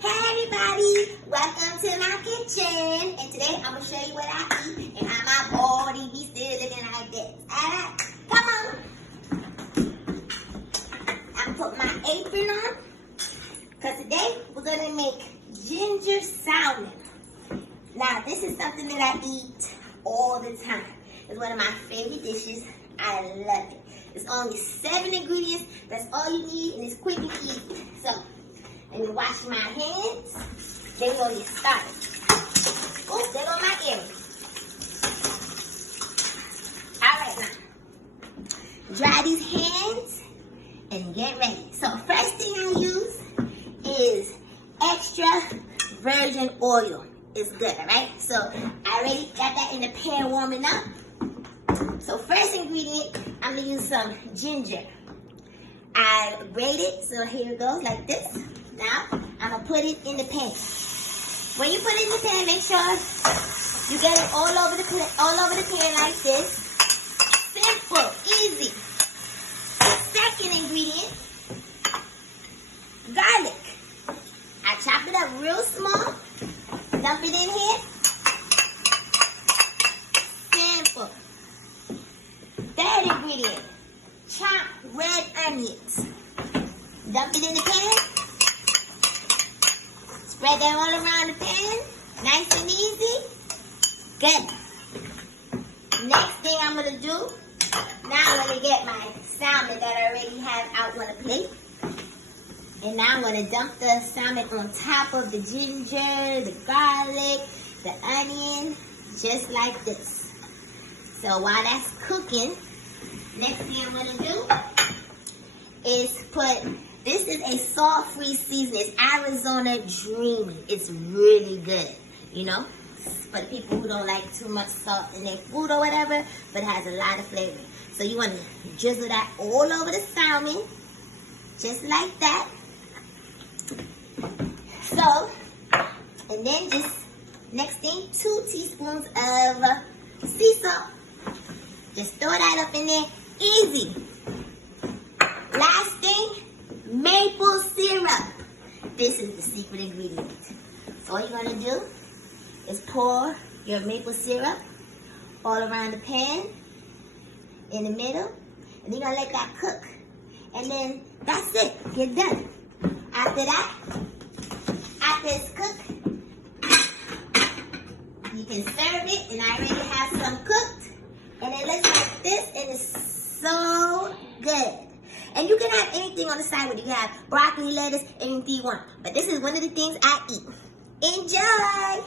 Hey everybody, welcome to my kitchen. And today I'm gonna show you what I eat and how my body be still looking like this. Alright, come on. I put my apron on because today we're gonna make ginger salmon. Now this is something that I eat all the time. It's one of my favorite dishes. I love it. It's only 7 ingredients. That's all you need, and it's quick and easy. So let me wash my hands. Then we're gonna get started. Oh, there go my earring. Alright now. Dry these hands and get ready. So first thing I use is extra virgin oil. It's good, alright? So I already got that in the pan warming up. So first ingredient, I'm gonna use some ginger. I grate it, so here it goes like this. Now, I'm gonna put it in the pan. When you put it in the pan, make sure you get it all over the pan like this. Simple, easy. Second ingredient, garlic. I chop it up real small, dump it in here. Simple. Third ingredient, chopped red onions. Dump it in the pan. Spread that all around the pan. Nice and easy. Good. Next thing I'm going to do, now I'm going to get my salmon that I already have out on a plate. And now I'm going to dump the salmon on top of the ginger, the garlic, the onion, just like this. So while that's cooking, next thing I'm going to do is this is a salt-free seasoning. It's Arizona Dreamy. It's really good, you know, for the people who don't like too much salt in their food or whatever, but it has a lot of flavor. So you want to drizzle that all over the salmon, just like that. So, and then just, next thing, 2 teaspoons of sea salt. Just throw that up in there. Easy. Last thing, maple syrup. This is the secret ingredient. So all you're going to do is pour your maple syrup all around the pan, in the middle, and you're going to let that cook. And then that's it. You're done. After that, after it's cooked, you can serve it, and I already have some cooked. And it looks like this, and it's so good. And you can have anything on the side with it. You can have broccoli, lettuce, anything you want. But this is one of the things I eat. Enjoy!